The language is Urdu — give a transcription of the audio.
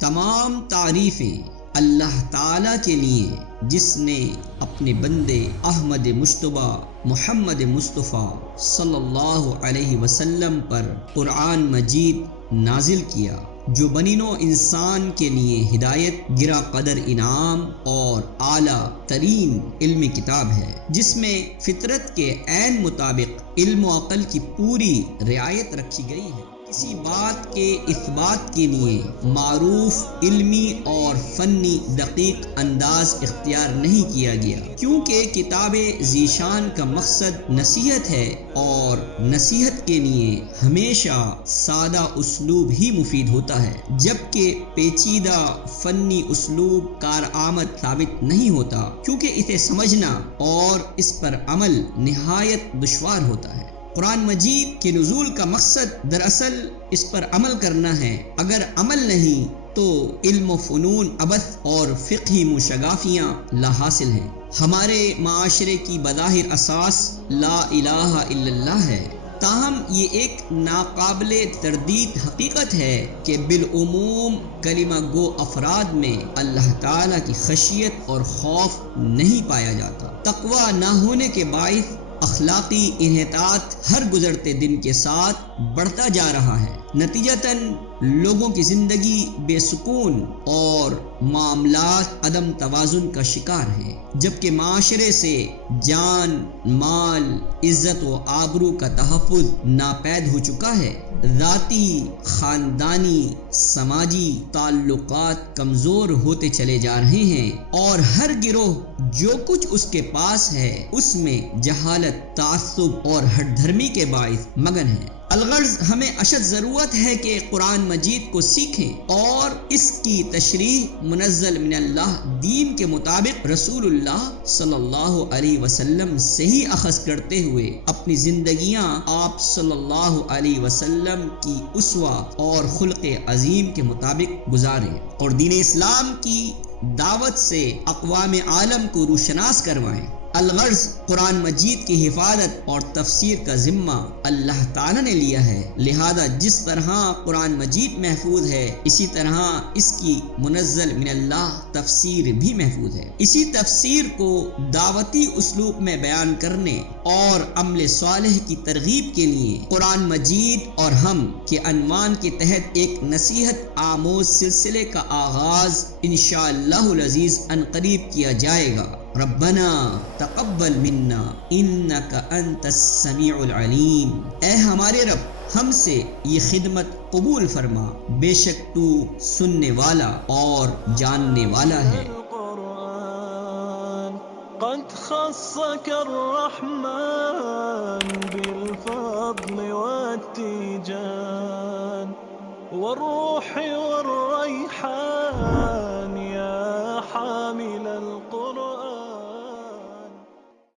تمام تعریفیں اللہ تعالیٰ کے لیے جس نے اپنے بندے احمد مجتبی محمد مصطفیٰ صلی اللہ علیہ وسلم پر قرآن مجید نازل کیا، جو بنی نوع انسان کے لیے ہدایت گرا قدر انعام اور اعلیٰ ترین علمی کتاب ہے، جس میں فطرت کے عین مطابق علم و عقل کی پوری رعایت رکھی گئی ہے۔ کسی بات کے اثبات کے لیے معروف علمی اور فنی دقیق انداز اختیار نہیں کیا گیا، کیونکہ کتاب ذیشان کا مقصد نصیحت ہے اور نصیحت کے لیے ہمیشہ سادہ اسلوب ہی مفید ہوتا ہے، جبکہ پیچیدہ فنی اسلوب کارآمد ثابت نہیں ہوتا، کیونکہ اسے سمجھنا اور اس پر عمل نہایت دشوار ہوتا ہے۔ قرآن مجید کے نزول کا مقصد دراصل اس پر عمل کرنا ہے، اگر عمل نہیں تو علم و فنون عبث اور فقہی مشگافیاں لا حاصل ہیں۔ ہمارے معاشرے کی بظاہر اساس لا الہ الا اللہ ہے، تاہم یہ ایک ناقابل تردید حقیقت ہے کہ بالعموم کلمہ گو افراد میں اللہ تعالیٰ کی خشیت اور خوف نہیں پایا جاتا۔ تقوی نہ ہونے کے باعث اخلاقی انحطاط ہر گزرتے دن کے ساتھ بڑھتا جا رہا ہے، نتیجتاً لوگوں کی زندگی بے سکون اور معاملات عدم توازن کا شکار ہیں، جبکہ معاشرے سے جان، مال، عزت و آبرو کا تحفظ ناپید ہو چکا ہے۔ ذاتی، خاندانی، سماجی تعلقات کمزور ہوتے چلے جا رہے ہیں اور ہر گروہ جو کچھ اس کے پاس ہے اس میں جہالت، تعصب اور ہٹ دھرمی کے باعث مگن ہے۔ الغرض ہمیں اشد ضرورت ہے کہ قرآن مجید کو سیکھیں اور اس کی تشریح منزل من اللہ دین کے مطابق رسول اللہ صلی اللہ علیہ وسلم سے ہی اخذ کرتے ہوئے اپنی زندگیاں آپ صلی اللہ علیہ وسلم کی اسوہ اور خلق عظیم کے مطابق گزاریں اور دین اسلام کی دعوت سے اقوام عالم کو روشناس کروائیں۔ الغرض قرآن مجید کی حفاظت اور تفسیر کا ذمہ اللہ تعالیٰ نے لیا ہے، لہذا جس طرح قرآن مجید محفوظ ہے اسی طرح اس کی منزل من اللہ تفسیر بھی محفوظ ہے۔ اسی تفسیر کو دعوتی اسلوب میں بیان کرنے اور عمل صالح کی ترغیب کے لیے قرآن مجید اور ہم کے عنوان کے تحت ایک نصیحت آموز سلسلے کا آغاز انشاءاللہ العزیز عنقریب کیا جائے گا۔ ربنا تقبل منا انک انت السمیع العلیم، اے ہمارے رب ہم سے یہ خدمت قبول فرما، بے شک تو سننے والا اور جاننے والا ہے۔ قد خصك الرحمن بالفضل والتيجان والروح